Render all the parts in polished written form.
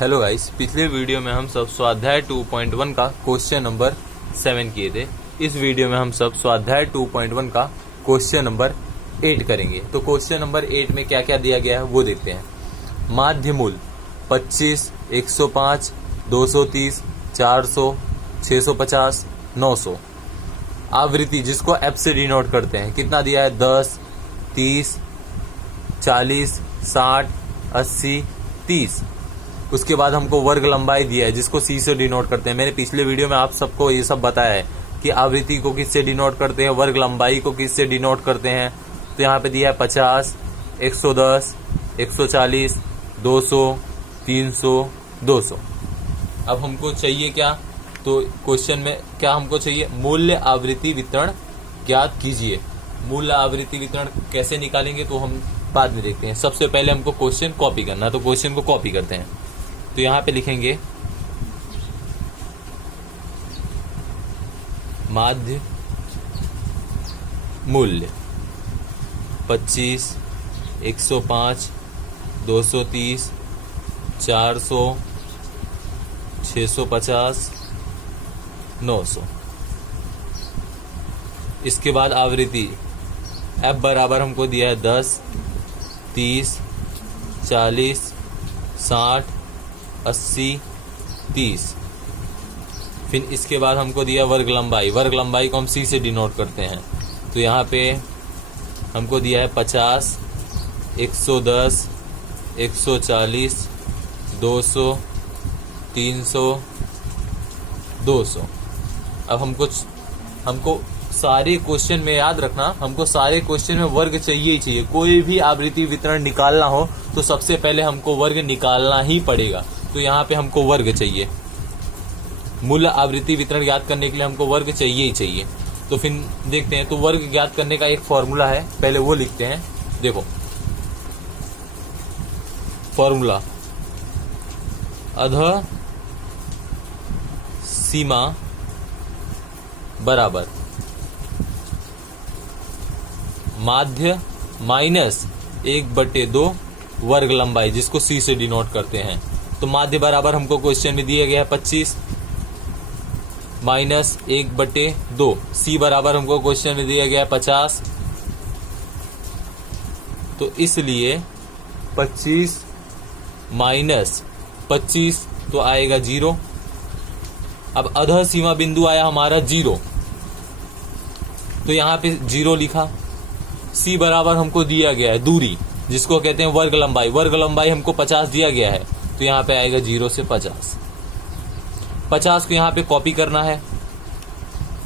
Hello guys, पिछले video में हम सब स्वाध्याय 2.1 का क्वेश्चन नंबर 7 किए थे। इस वीडियो में हम सब स्वाध्याय 2.1 का क्वेश्चन नंबर 8 करेंगे। तो क्वेश्चन नंबर 8 में क्या क्या दिया गया है वो देखते हैं। माध्य मूल 25, 105, 230, 400, 650, 900। आवृत्ति जिसको एफ से डिनोट करते हैं कितना दिया है? 10, 30, 40, 60, 80, 30। उसके बाद हमको वर्ग लंबाई दिया है जिसको सी से डिनोट करते हैं। मैंने पिछले वीडियो में आप सबको ये सब बताया है कि आवृत्ति को किससे डिनोट करते हैं, वर्ग लंबाई को किससे डिनोट करते हैं। तो यहाँ पे दिया है 50, 110, 140, 200, 300, 200। अब हमको चाहिए क्या? तो क्वेश्चन में क्या हमको चाहिए? मूल्य आवृत्ति वितरण ज्ञात कीजिए। मूल्य आवृत्ति वितरण कैसे निकालेंगे तो हम बाद में देखते हैं। सबसे पहले हमको क्वेश्चन कॉपी करना है, तो क्वेश्चन को कॉपी करते हैं। तो यहां पे लिखेंगे माध्य मूल्य 25, 105, 230, 400, 650, 900। इसके बाद आवृत्ति एफ बराबर हमको दिया है 10, 30, 40, 60, 80, 30। फिर इसके बाद हमको दिया वर्ग लंबाई। वर्ग लंबाई को हम सी से डिनोट करते हैं। तो यहाँ पे हमको दिया है 50, 110, 140, 200, 300, 200। अब हमको सारे क्वेश्चन में याद रखना, हमको सारे क्वेश्चन में वर्ग चाहिए ही चाहिए। कोई भी आवृत्ति वितरण निकालना हो तो सबसे पहले हमको वर्ग निकालना ही पड़ेगा। तो यहाँ पे हमको वर्ग चाहिए। मूल आवृत्ति वितरण ज्ञात करने के लिए हमको वर्ग चाहिए ही चाहिए। तो फिर देखते हैं। तो वर्ग ज्ञात करने का एक फॉर्मूला है, पहले वो लिखते हैं। देखो फॉर्मूला, अधः सीमा बराबर माध्य माइनस 1/2 वर्ग लंबाई जिसको सी से डिनोट करते हैं। तो माध्य बराबर हमको क्वेश्चन में दिया गया है 25 माइनस 1/2। सी बराबर हमको क्वेश्चन में दिया गया है 50। तो इसलिए 25 माइनस 25 तो आएगा 0। अब अधः सीमा बिंदु आया हमारा 0, तो यहां पे 0 लिखा। सी बराबर हमको दिया गया है दूरी जिसको कहते हैं वर्ग लंबाई। वर्ग लंबाई हमको 50 दिया गया है, तो यहाँ पे आएगा 0 से 50। 50 को यहाँ पे कॉपी करना है।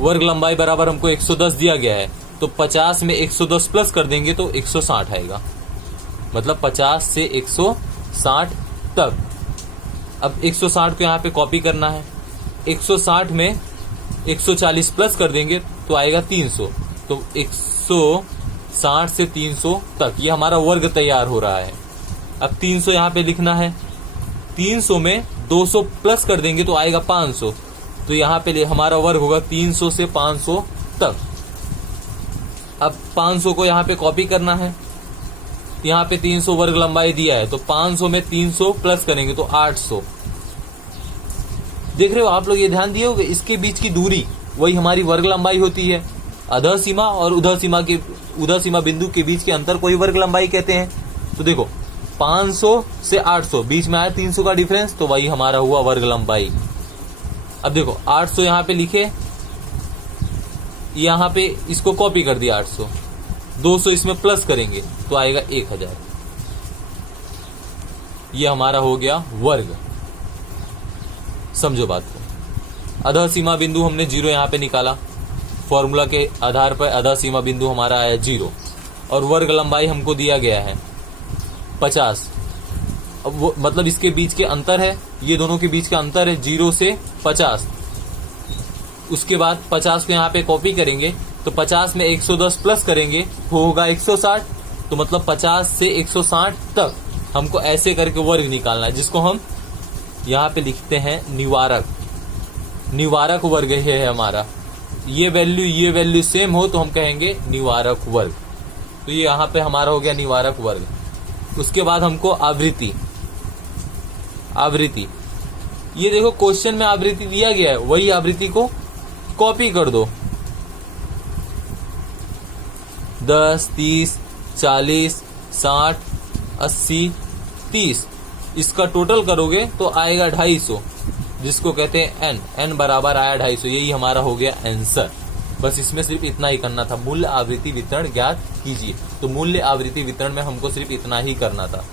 वर्ग लंबाई बराबर हमको 110 दिया गया है, तो 50 में 110 प्लस कर देंगे तो 160 आएगा। मतलब 50 से 160 तक। अब 160 को यहाँ पे कॉपी करना है। 160 में 140 प्लस कर देंगे तो आएगा 300। तो 160 से 300 तक ये हमारा वर्ग तैयार हो रहा है। अब 300 यहाँ पे लिखना है। 300 में 200 प्लस कर देंगे तो आएगा 500। तो यहाँ पे हमारा वर्ग होगा 300 से 500 तक। अब 500 को यहाँ पे कॉपी करना है। यहाँ पे 300 वर्ग लंबाई दिया है, तो 500 में 300 प्लस करेंगे तो 800। देख रहे हो आप लोग, ये ध्यान दिए होगे, इसके बीच की दूरी वही हमारी वर्ग लंबाई होती है। अधः सीमा और उधः सीमा बिंदु के बीच के अंतर को ही वर्ग लंबाई कहते हैं। तो देखो 500 से 800 बीच में आया 300 का डिफरेंस, तो वही हमारा हुआ वर्ग लंबाई। अब देखो 800 यहाँ पे लिखे, यहाँ पे इसको कॉपी कर दिया 800। 200 इसमें प्लस करेंगे तो आएगा 1000। ये हमारा हो गया वर्ग। समझो बात को। अधः सीमा बिंदु हमने 0 यहाँ पे निकाला। फॉर्मूला के आधार पर अधः सीमा बिंदु हमारा आया 0 और वर्ग लंबाई हमको दिया गया है 50। अब वो मतलब इसके बीच के अंतर है, ये दोनों के बीच का अंतर है 0 से 50। उसके बाद 50 को यहाँ पे कॉपी करेंगे तो 50 में 110 प्लस करेंगे होगा 160। तो मतलब 50 से 160 तक हमको ऐसे करके वर्ग निकालना है, जिसको हम यहाँ पे लिखते हैं निवारक। निवारक वर्ग है हमारा। ये वैल्यू सेम हो तो हम कहेंगे निवारक वर्ग। तो ये यहाँ पे हमारा हो गया निवारक वर्ग। उसके बाद हमको आवृत्ति, आवृत्ति, ये देखो क्वेश्चन में आवृत्ति दिया गया है, वही आवृत्ति को कॉपी कर दो। 10, 30, 40, 60, 80, 30, इसका टोटल करोगे तो आएगा 250, जिसको कहते हैं n, n बराबर आया 250, यही हमारा हो गया आंसर। बस इसमें सिर्फ इतना ही करना था, मूल्य आवृत्ति वितरण ज्ञात कीजिए। तो मूल्य आवृत्ति वितरण में हमको सिर्फ इतना ही करना था।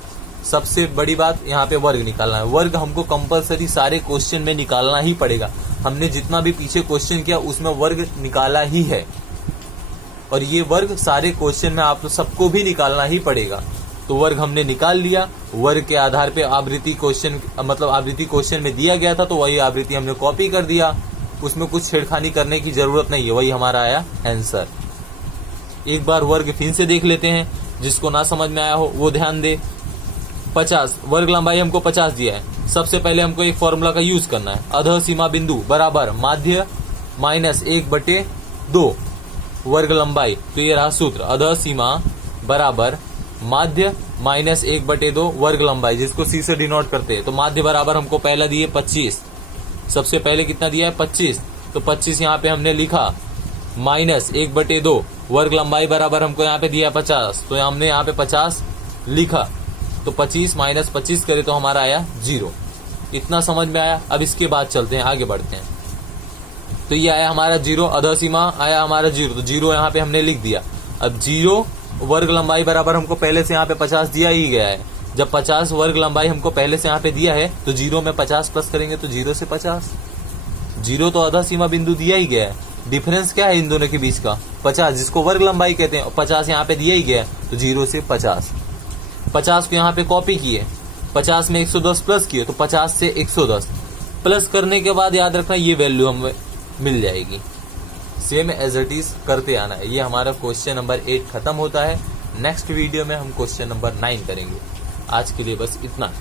सबसे बड़ी बात यहाँ पे वर्ग निकालना है। वर्ग हमको कंपलसरी सारे क्वेश्चन में निकालना ही पड़ेगा। हमने जितना भी पीछे क्वेश्चन किया उसमें वर्ग निकाला ही है, और ये वर्ग सारे क्वेश्चन में आप सबको भी निकालना ही पड़ेगा। तो वर्ग हमने निकाल लिया। वर्ग के आधार पे आवृत्ति क्वेश्चन, मतलब आवृत्ति क्वेश्चन में दिया गया था तो वही आवृत्ति हमने कॉपी कर दिया, उसमें कुछ छेड़खानी करने की जरूरत नहीं है, वही हमारा आया आंसर। एक बार वर्ग फिर से देख लेते हैं, जिसको ना समझ में आया हो वो ध्यान दे। 50 वर्ग लंबाई हमको 50 दिया है। सबसे पहले हमको एक फॉर्मूला का यूज करना है, अधः सीमा बिंदु बराबर माध्य माइनस 1/2 वर्ग लंबाई। तो ये रहा सूत्र, अधः सीमा बराबर माध्य माइनस 1/2 वर्ग लंबाई, जिसको सी से डिनोट करते हैं। तो माध्य बराबर हमको पहला दिए 25, सबसे पहले कितना दिया है 25, तो 25 यहाँ पे हमने लिखा, माइनस 1/2 वर्ग लंबाई बराबर हमको यहाँ पे दिया 50, तो हमने यहाँ पे 50 लिखा। तो 25 माइनस 25 करे तो हमारा आया 0। इतना समझ में आया। अब इसके बाद चलते हैं, आगे बढ़ते हैं। तो ये आया हमारा 0, अधः सीमा आया हमारा 0, तो 0 यहाँ पे हमने लिख दिया। अब 0 वर्ग लंबाई बराबर हमको पहले से यहाँ पे 50 दिया ही गया है। जब 50 वर्ग लंबाई हमको पहले से यहाँ पे दिया है तो 0 में 50 प्लस करेंगे तो 0 से 50। 0 तो अधः सीमा बिंदु दिया ही गया है। डिफरेंस क्या है इन दोनों के बीच का? 50, जिसको वर्ग लंबाई कहते हैं, और 50 यहाँ पे दिया ही गया है, तो 0 से 50। 50 को यहाँ पे कॉपी किए, 50 में 110 प्लस किए, तो 50 से 110 प्लस करने के बाद याद रखना ये वैल्यू हमें मिल जाएगी। सेम एज इट इज करते आना है। ये हमारा क्वेश्चन नंबर 8 खत्म होता है। नेक्स्ट वीडियो में हम क्वेश्चन नंबर 9 करेंगे। आज के लिए बस इतना।